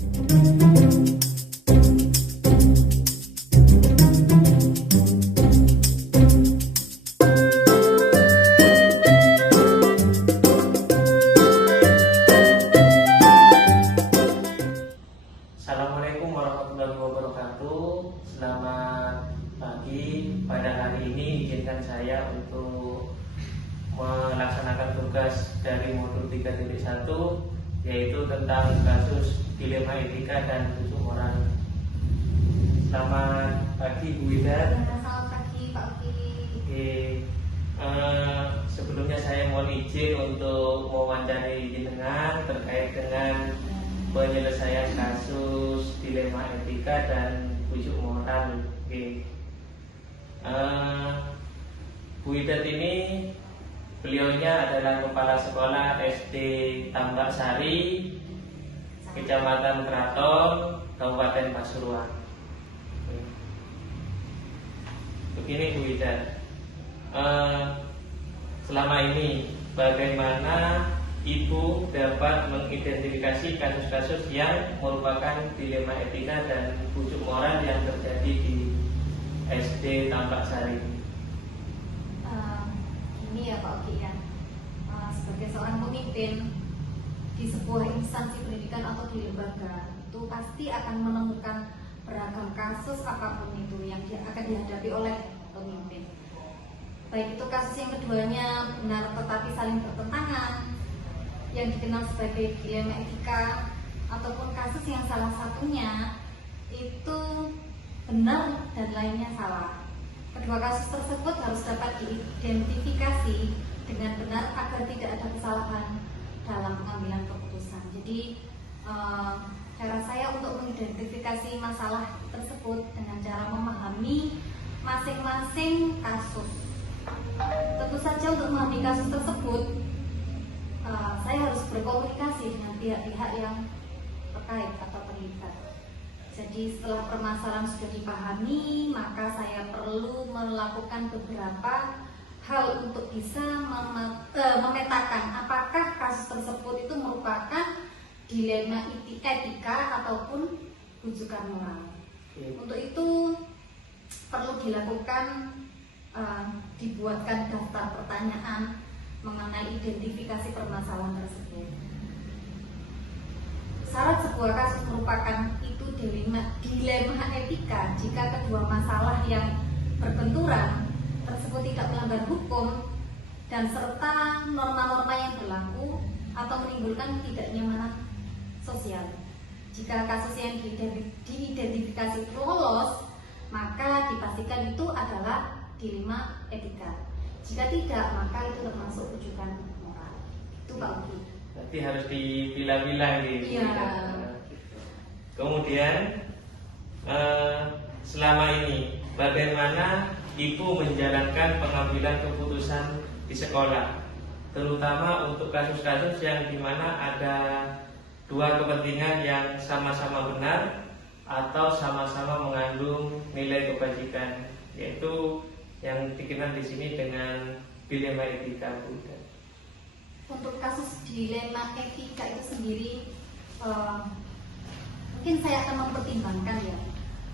Assalamualaikum warahmatullahi wabarakatuh. Selamat pagi. Pada hari ini izinkan saya untuk melaksanakan tugas dari modul 3.1, yaitu tentang kasus dilema etika dan tusuk moral. Selamat pagi Bu Wida. Selamat pagi Pak Uki. Oke, sebelumnya saya mohon izin untuk mewawancarai jenengan terkait dengan penyelesaian kasus dilema etika dan tusuk moral. Oke. Bu Widat ini beliaunya adalah kepala sekolah SD Tambak Sari, Kecamatan Kraton, Kabupaten Pasuruan. Begini Bu Widat, selama ini bagaimana Ibu dapat mengidentifikasi kasus-kasus yang merupakan dilema etika dan tusuk moral yang terjadi di SD Tambak Sari? Ini ya Pak Uki ya, sebagai seorang pemimpin di sebuah instansi pendidikan atau di lembaga, itu pasti akan menemukan beragam kasus apapun itu yang akan dihadapi oleh pemimpin. Baik itu kasus yang keduanya benar tetapi saling bertentangan, yang dikenal sebagai dilema etika, ataupun kasus yang salah satunya itu benar dan lainnya salah. Kedua kasus tersebut harus dapat diidentifikasi dengan benar agar tidak ada kesalahan dalam pengambilan keputusan. Jadi cara saya untuk mengidentifikasi masalah tersebut dengan cara memahami masing-masing kasus. Tentu saja untuk memahami kasus tersebut saya harus berkomunikasi dengan pihak-pihak yang terkait atau terlibat. Jadi setelah permasalahan sudah dipahami, maka saya perlu melakukan beberapa hal untuk bisa memetakan apakah kasus tersebut itu merupakan dilema etika ataupun rujukan moral. Untuk itu perlu dilakukan dibuatkan daftar pertanyaan mengenai identifikasi permasalahan tersebut. Syarat sebuah kasus merupakan itu dilema etika jika kedua masalah yang berbenturan tersebut tidak melanggar hukum dan serta norma-norma yang berlaku atau menimbulkan ketidaknyamanan sosial. Jika kasus yang diidentifikasi lolos, maka dipastikan itu adalah dilema etika. Jika tidak, maka itu termasuk rujukan moral. Itu Pak Uki. Berarti harus dipilah-pilah gitu. Iya. Kemudian selama ini bagaimana Ibu menjalankan pengambilan keputusan di sekolah, terutama untuk kasus-kasus yang dimana ada dua kepentingan yang sama-sama benar atau sama-sama mengandung nilai kebajikan, yaitu yang dikenal di sini dengan dilema etika, Bu. Untuk kasus dilema etika itu sendiri, mungkin saya akan mempertimbangkan ya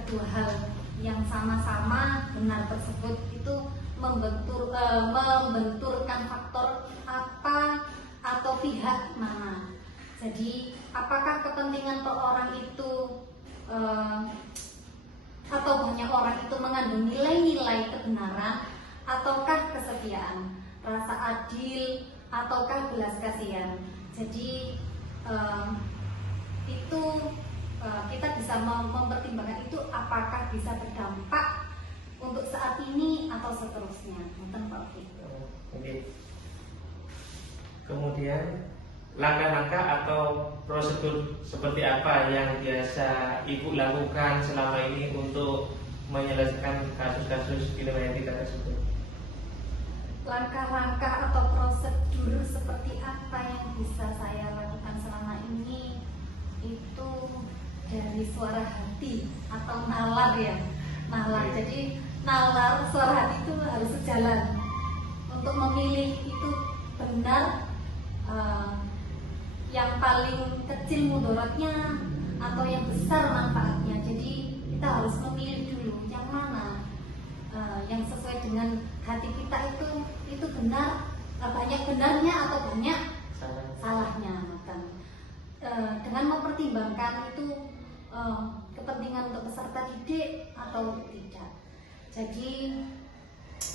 kedua hal yang sama-sama benar tersebut itu membenturkan faktor apa atau pihak mana. Jadi apakah kepentingan per orang itu atau banyak orang itu mengandung nilai-nilai kebenaran, ataukah kesetiaan, rasa adil, ataukah belas kasihan. Jadi itu kita bisa mempertimbangkan itu apakah bisa berdampak untuk saat ini atau seterusnya. Oke. Kemudian langkah-langkah atau prosedur seperti apa yang biasa Ibu lakukan selama ini untuk menyelesaikan kasus-kasus dilema etika tersebut? Langkah-langkah atau prosedur seperti apa yang bisa saya lakukan selama ini itu dari suara hati atau nalar ya, nalar. Jadi nalar suara hati itu harus sejalan untuk memilih itu benar, yang paling kecil mudaratnya atau yang besar manfaatnya. Jadi kita harus memilih dulu yang mana yang sesuai dengan hati kita itu benar, banyak benarnya atau banyak salahnya. Dengan mempertimbangkan itu kepentingan untuk peserta didik atau tidak. Jadi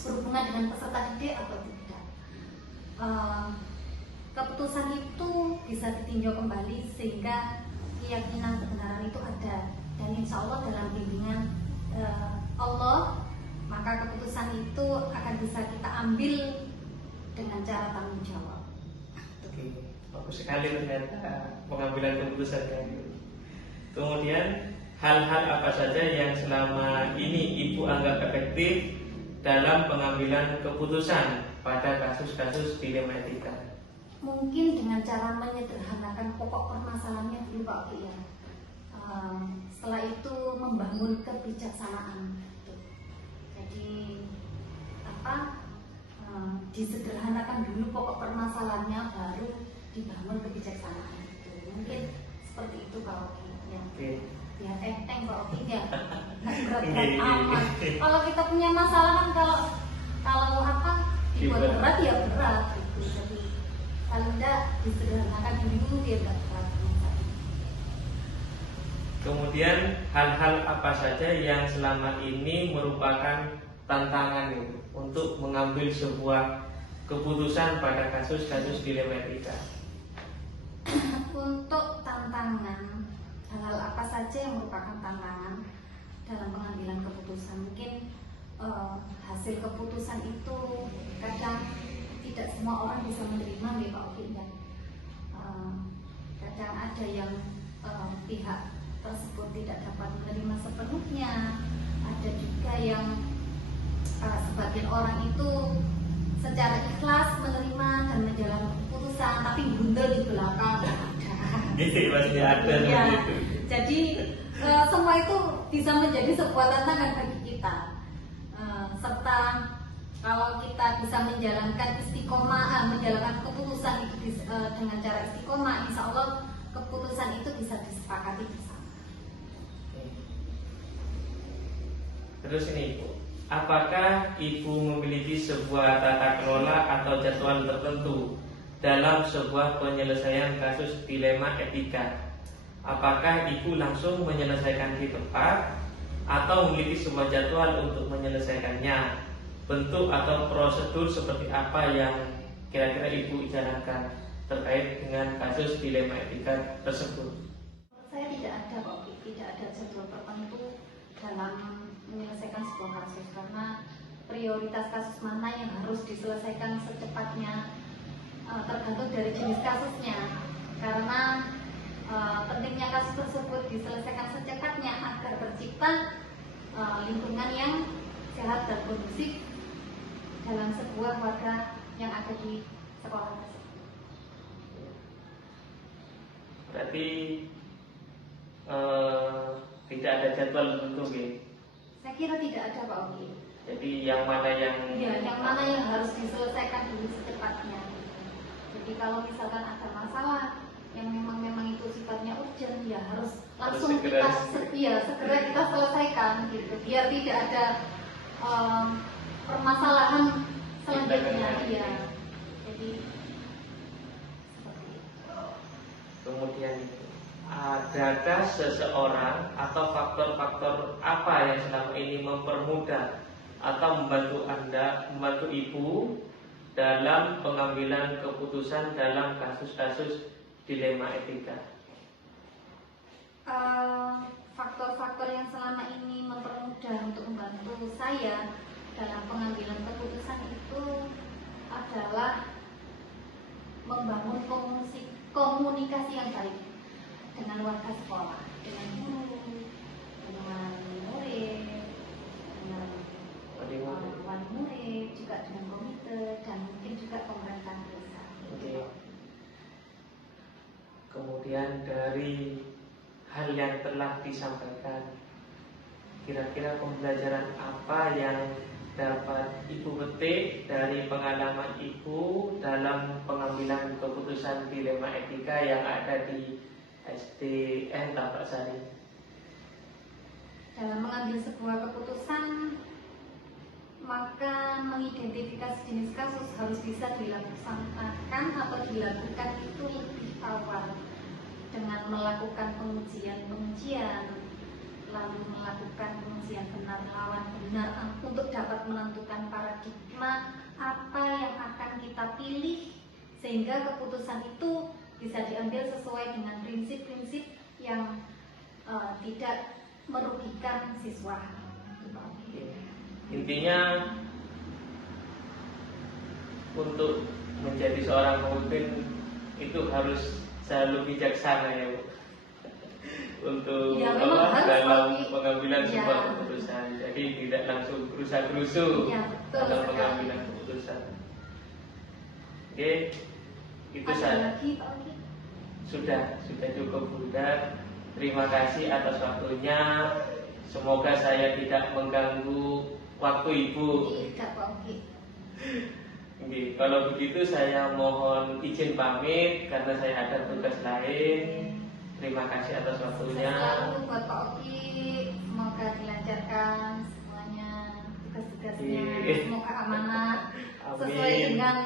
berhubungan dengan peserta didik atau tidak. Keputusan itu bisa ditinjau kembali sehingga keyakinan kebenaran itu ada, dan insya Allah dalam bimbingan Allah, maka keputusan itu akan bisa kita ambil dengan cara tanggung jawab. Oke, bagus sekali ternyata pengambilan keputusan kamu. Kemudian hal-hal apa saja yang selama ini Ibu anggap efektif dalam pengambilan keputusan pada kasus-kasus dilema etika? Mungkin dengan cara menyederhanakan pokok permasalahannya dulu Pak Oki ya. Setelah itu membangun kebijaksanaan. Jadi disederhanakan dulu pokok permasalahannya, baru dibangun kebijaksanaan. Mungkin seperti itu Pak Oki ya. Biar enteng Pak Oki ya, nggak berat-berat amat. Kalau kita punya masalah kan kalau dibuat berat ya berat gitu. Jadi kalau enggak disederhanakan dulu dia enggak berat. Kemudian hal-hal apa saja yang selama ini merupakan tantangan untuk mengambil sebuah keputusan pada kasus-kasus dilema etika? Untuk tantangan, hal-hal apa saja yang merupakan tantangan dalam pengambilan keputusan? Mungkin hasil keputusan itu kadang tidak semua orang bisa menerima nih Pak Oki ya. Kadang ada yang pihak tersebut tidak dapat menerima sepenuhnya, ada juga yang sebagian orang itu secara ikhlas menerima dan menjalankan keputusan tapi bundel di belakang. Pasti ada Ya, gitu. jadi semua itu bisa menjadi sebuah tantangan bagi kita. Serta kalau kita bisa menjalankan istiqomah, menjalankan keputusan itu dengan cara istiqomah, insya Allah keputusan itu bisa disepakati bersama. Terus ini Ibu, apakah Ibu memiliki sebuah tata kelola atau jadwal tertentu dalam sebuah penyelesaian kasus dilema etika? Apakah Ibu langsung menyelesaikan di tempat atau memiliki sebuah jadwal untuk menyelesaikannya? Bentuk atau prosedur seperti apa yang kira-kira Ibu jalankan terkait dengan kasus dilema etika tersebut? Saya tidak ada kok, tidak ada jadwal tertentu dalam menyelesaikan sebuah kasus, karena prioritas kasus mana yang harus diselesaikan secepatnya tergantung dari jenis kasusnya. Karena pentingnya kasus tersebut diselesaikan secepatnya agar tercipta lingkungan yang sehat dan kondusif dalam sebuah wadah yang ada di sekolah tersebut. Berarti tidak ada jadwal tertentu ya? Saya kira tidak ada Pak Oki. Jadi yang mana yang harus diselesaikan dulu secepatnya. Jadi kalau misalkan ada masalah yang memang itu sifatnya urgent, ya harus langsung segera kita selesaikan gitu, biar tidak ada permasalahan selanjutnya. Iya. Jadi seperti itu. Kemudian adakah seseorang atau faktor-faktor apa yang selama ini mempermudah atau membantu Ibu dalam pengambilan keputusan dalam kasus-kasus dilema etika? Faktor-faktor yang selama ini mempermudah untuk membantu saya dalam pengambilan keputusan itu adalah membangun komunikasi yang baik dengan warga sekolah, dengan guru, dengan murid, dengan wali murid, juga dengan komite, dan mungkin juga pemerintah desa. Oke. Kemudian dari hal yang telah disampaikan, kira-kira pembelajaran apa yang dapat Ibu petik dari pengalaman Ibu dalam pengambilan keputusan dilema etika yang ada di SDN Tambak Sari. Dalam mengambil sebuah keputusan, maka mengidentifikasi jenis kasus harus bisa dilaksanakan atau dilakukan itu lebih awal dengan melakukan pengujian, lalu melakukan pengujian benar lawan benar untuk dapat menentukan paradigma apa yang akan kita pilih sehingga keputusan itu bisa diambil sesuai dengan prinsip-prinsip yang tidak merugikan siswa. Intinya untuk menjadi seorang pemimpin itu harus selalu bijaksana ya Bu. Untuk Ya, memang harus dalam tapi- pengambilan sebuah ya. keputusan. Jadi tidak langsung gerusa-gerusu Ya, betul dalam sekali. pengambilan keputusan. Oke, itu Ada saja. lagi Pak Oki? Sudah cukup Bunda. Terima kasih atas waktunya. Semoga saya tidak mengganggu waktu Ibu. Tidak Pak Oki. Oke, kalau begitu saya mohon izin pamit karena saya ada tugas lain. Terima kasih atas Sukses waktunya. selalu buat Pak Oki. Semoga dilancarkan semuanya tugas-tugasnya. Iya. Semoga amanah sesuai Amin. dengan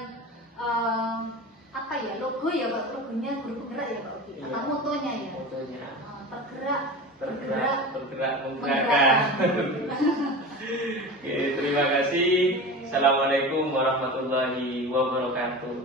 apa ya, logo ya Pak, logonya guru penggerak ya Pak Oki. Iya. Atau motonya ya. Fotonya Tergerak, bergerak menggerakkan. menggerakkan. Oke, terima kasih. Assalamualaikum warahmatullahi wabarakatuh.